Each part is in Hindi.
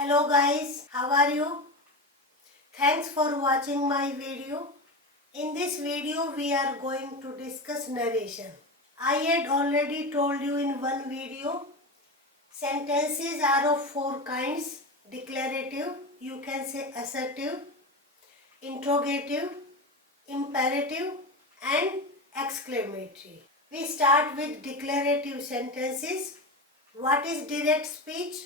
Hello guys, how are you? Thanks for watching my video. In this video we are going to discuss narration. I had already told you in one video, sentences are of four kinds: declarative, you can say assertive, interrogative, imperative and exclamatory. We start with declarative sentences. What is direct speech?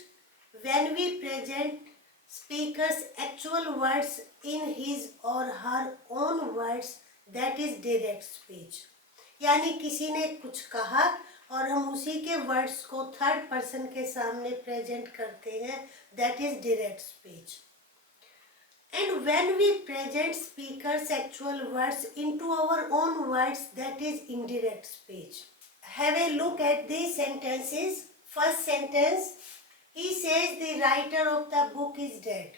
When we present speaker's actual words in his or her own words, that is direct speech. यानी किसी ने कुछ कहा और हम उसी के वर्ड्स को थर्ड पर्सन के सामने प्रेजेंट करते हैं, that is direct speech. And when we present speaker's actual words into our own words, that is indirect speech. Have a look at these sentences. First sentence, he says the writer of the book is dead.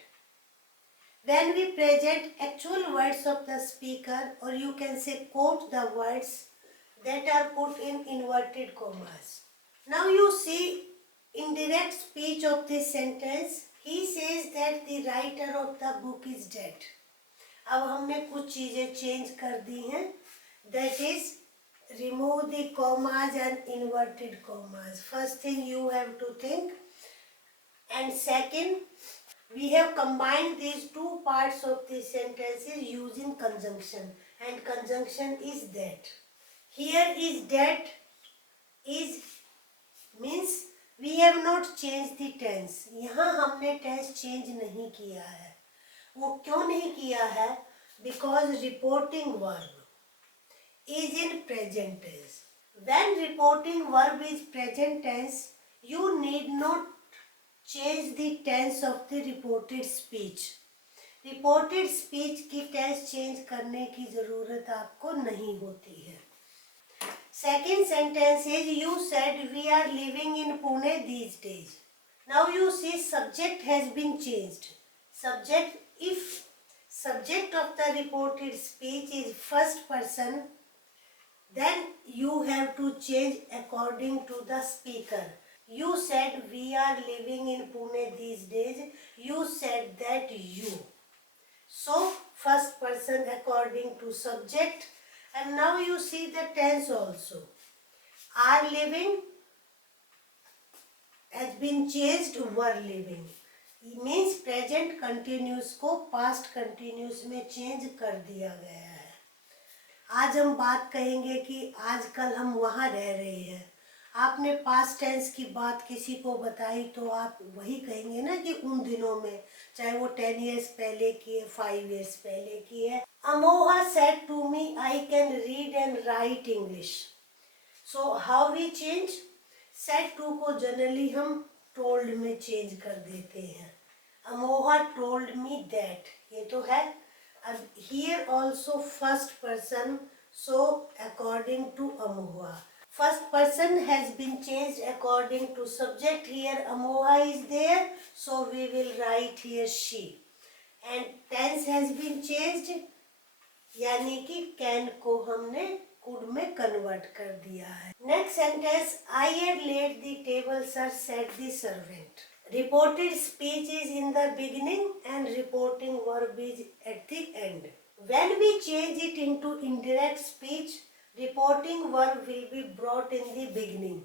When we present actual words of the speaker, or you can say quote the words that are put in inverted commas. Now you see indirect speech of this sentence. He says that the writer of the book is dead. अब हमने कुछ चीजें चेंज कर दी हैं. That is, remove the commas and inverted commas. First thing you have to think. And second, we have combined these two parts of the sentences using conjunction. And conjunction is that. Here is that is means we have not changed the tense. यहाँ हमने tense change नहीं किया है. वो क्यों नहीं किया है? Because reporting verb is in present tense. When reporting verb is present tense, you need not change the tense of the reported speech. Reported speech की tense change करने की ज़रूरत आपको नहीं होती है. Second sentence is, you said we are living in Pune these days. Now you see subject has been changed. Subject, if subject of the reported speech is first person, then you have to change according to the speaker. You said we are living in Pune these days. You said that you. So first person according to subject. And now you see the tense also. Are living has been changed, were living. It means present continuous को past continuous में change कर दिया गया है. आज हम बात कहेंगे कि आजकल हम वहाँ रह रहे हैं. आपने पास्ट टेंस की बात किसी को बताई तो आप वही कहेंगे ना कि उन दिनों में, चाहे वो 10 years पहले की है, 5 years पहले की है. Amoha said to me, I can read and write English. So how we change? Said to को जनरली हम told में चेंज कर देते हैं. Amoha told me that. ये तो है. अब here also first person, so according to Amoha. First person has been changed according to subject. Here Amoha is there, so we will write here she. And tense has been changed, यानी कि can को हमने could में convert कर दिया है. Next sentence, I had laid the table, sir, said the servant. Reported speech is in the beginning and reporting verb is at the end. When we change it into indirect speech, reporting verb will be brought in the beginning.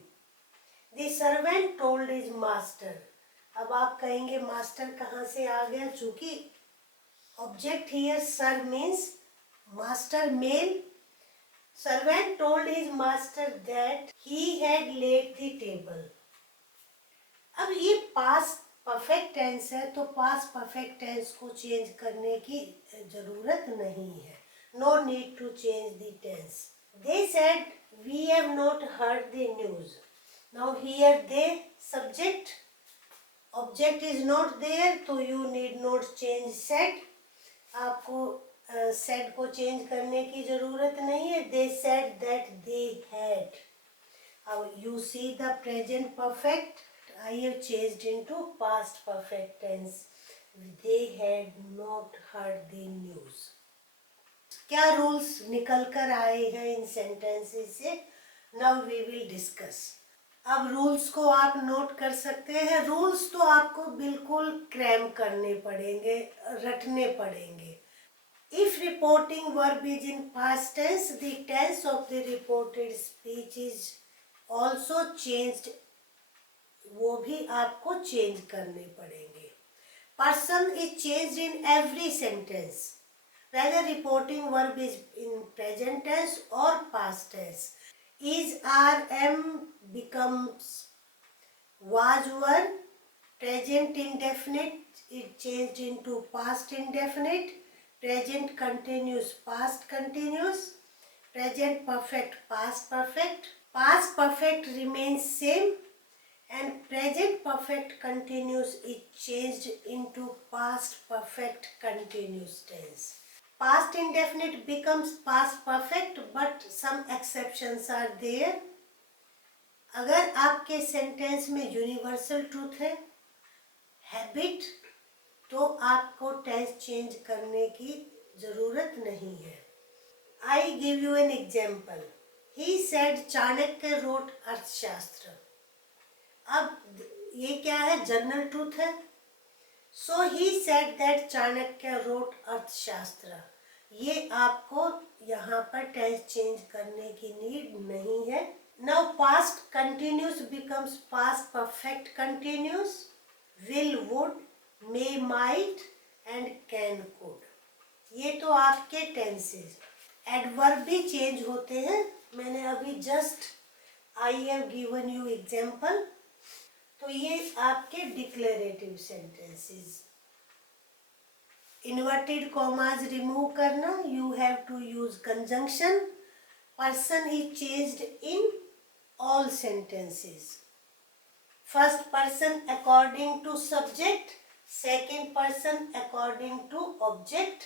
The servant told his master. अब आप कहेंगे master कहाँ से आ गया? चूँकि object here sir means master male. Servant told his master that he had laid the table. अब ये past perfect tense है तो past perfect tense को change करने की जरूरत नहीं है. No need to change the tense. They said we have not heard the news. Now here they subject, object is not there तो you need not change said. आपको said को change करने की जरूरत नहीं है. They said that they had. Now you see the present perfect. I have changed into past perfect tense. They had not heard the news. क्या रूल्स निकल कर आए हैं इन सेंटेंसेस से? Now we will discuss. अब रूल्स को आप नोट कर सकते हैं। रूल्स तो आपको बिल्कुल क्रैम करने पड़ेंगे, रटने पड़ेंगे। If reporting verb is in past tense, the tense of the reported speech is also changed, वो भी आपको चेंज करने पड़ेंगे। Person is changed in every sentence, whether reporting verb is in present tense or past tense. Is, are, am becomes was, were. Present indefinite is changed into past indefinite. Present continuous, past continuous. Present perfect, past perfect. Past perfect remains same, and present perfect continuous is changed into past perfect continuous tense. Past indefinite becomes past perfect, but some exceptions are there. अगर आपके सेंटेंस में यूनिवर्सल ट्रूथ है, हैबिट, तो आपको टेंस चेंज करने की जरूरत नहीं है। I give you an example. He said Chanakya wrote Arthashastra. अब ये क्या है? जनरल ट्रूथ है। So he said that Chanakya wrote Arthashastra. ये आपको यहाँ पर टेंस चेंज करने की नीड नहीं है। Now past continuous becomes past perfect continuous. Will, would, may, might and can, could, ये तो आपके टेंसेस। एडवर्ब भी चेंज होते हैं। मैंने अभी just I have given you example. तो ये आपके declarative sentences. Inverted commas remove करना, you have to use conjunction. Person is changed in all sentences. First person according to subject, second person according to object,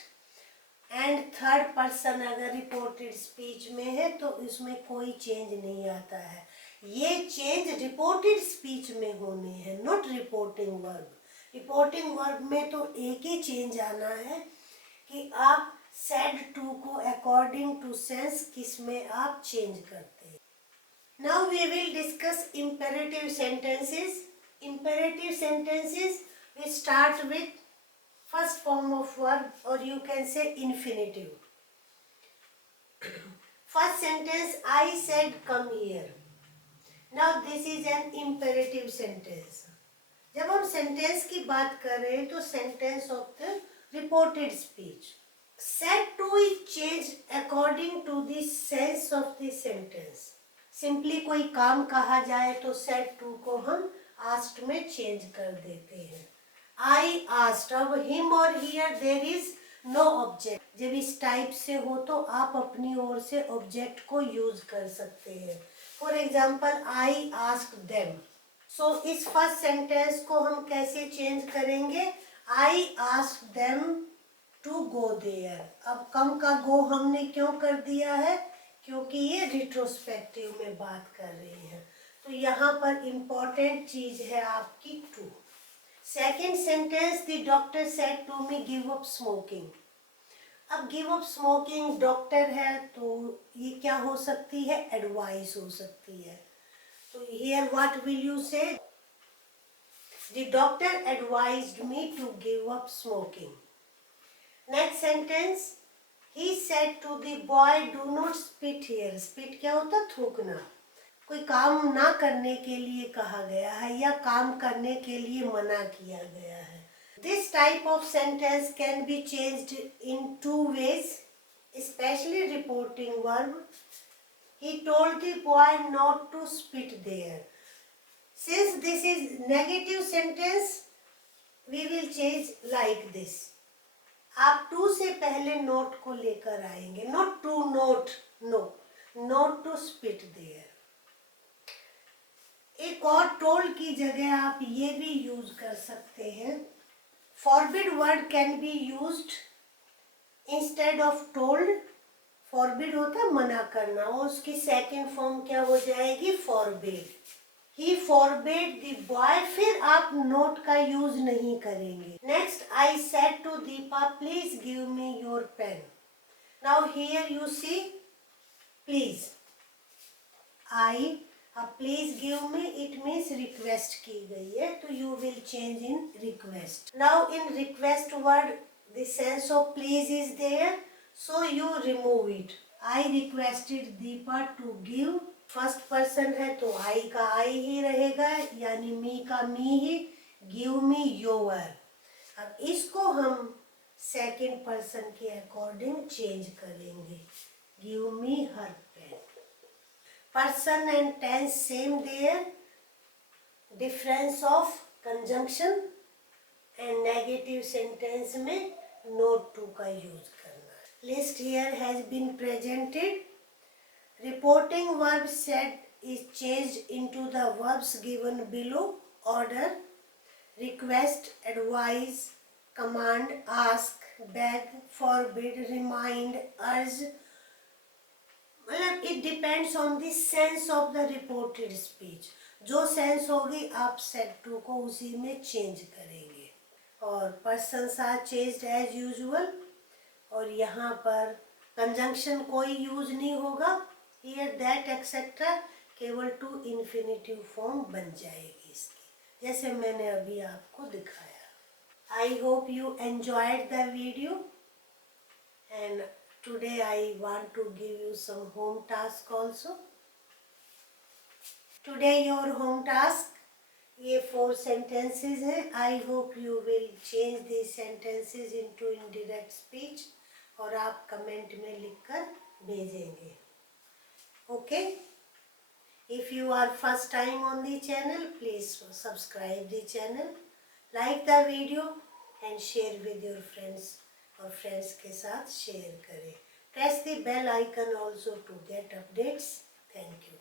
and third person अगर रिपोर्टेड स्पीच में है तो इसमें कोई चेंज नहीं आता है। ये चेंज रिपोर्टेड स्पीच में होने हैं, not reporting verb. Reporting verb में तो एक ही चेंज आना है कि आप सेड टू को अकॉर्डिंग टू सेंस किस में आप चेंज करते हैं। Now we will discuss imperative sentences. Imperative sentences we start with first form of verb, or you can say infinitive. First sentence, I said come here. Now this is an imperative sentence. जब हम सेंटेंस की बात कर रहे हैं तो sentence of the reported speech. said to is changed according to the sense of the sentence. Simply कोई काम कहा जाए तो said to को हम asked में चेंज कर देते हैं। I asked, अब him और here there is no object। जब इस टाइप से हो तो आप अपनी ओर से ऑब्जेक्ट को यूज कर सकते हैं। For example, I asked them। सो इस फर्स्ट सेंटेंस को हम कैसे चेंज करेंगे? I asked them to go there। अब कम का गो हमने क्यों कर दिया है? क्योंकि ये रिट्रोस्पेक्टिव में बात कर रही है। तो यहाँ पर इम्पोर्टेंट चीज है आपकी to. Second sentence, the doctor said to me give up smoking. अब गिव अप स्मोकिंग डॉक्टर है तो ये क्या हो सकती है? एडवाइस हो सकती है। तो here what will you say? The doctor advised me to give up smoking. Next sentence, he said to the boy do not spit here. Spit क्या होता है? थूकना। कोई काम ना करने के लिए कहा गया है या काम करने के लिए मना किया गया है। This type of sentence can be changed in two ways, specially reporting verb. He told the boy not to spit there. Since this is negative sentence, we will change like this. आप टू से पहले नोट को लेकर आएंगे, not to note, no, not to spit there. एक और टोल्ड की जगह आप ये भी यूज कर सकते हैं। Forbid word can be used instead of told. Forbid होता है मना करना, और उसकी सेकेंड फॉर्म क्या हो जाएगी? Forbid. He forbid the boy, फिर आप नोट का यूज नहीं करेंगे। Next, I said to Deepa please give me your pen. Now here you see please. I अब please give me it means request की गई है, तो you will change in request. Now in request word the sense of please is there, so you remove it. I requested Deepa to give. First person है तो आई का आई ही रहेगा, यानी मी का मी ही. Give me your. अब इसको हम सेकेंड पर्सन के अकॉर्डिंग चेंज करेंगे. Give me her pen. Person and tense same there. Difference of conjunction and negative sentence में note to का use करना. List here has been presented. Reporting verb said is changed into the verbs given below. Order, request, advise, command, ask, beg, forbid, remind, urge. मतलब it depends on the sense of the reported speech. जो सेंस होगी आप सेड टू को उसी में चेंज करेंगे. और persons are changed as usual. और यहाँ पर कंजंक्शन कोई यूज नहीं होगा. हियर दैट एक्सेट्रा केवल टू इन्फिनिटिव फॉर्म बन जाएगी इसकी, जैसे मैंने अभी आपको दिखाया. I hope you enjoyed the video and today I want to give you some home task also. Today your home task, ये 4 sentences हैं. I hope you will change these sentences into indirect speech और आप कमेंट में लिखकर भेजेंगे. Okay? If you are first time on the channel, please subscribe the channel, like the video and share with your friends. और फ्रेंड्स के साथ शेयर करें. Press the bell icon also to get updates. Thank you.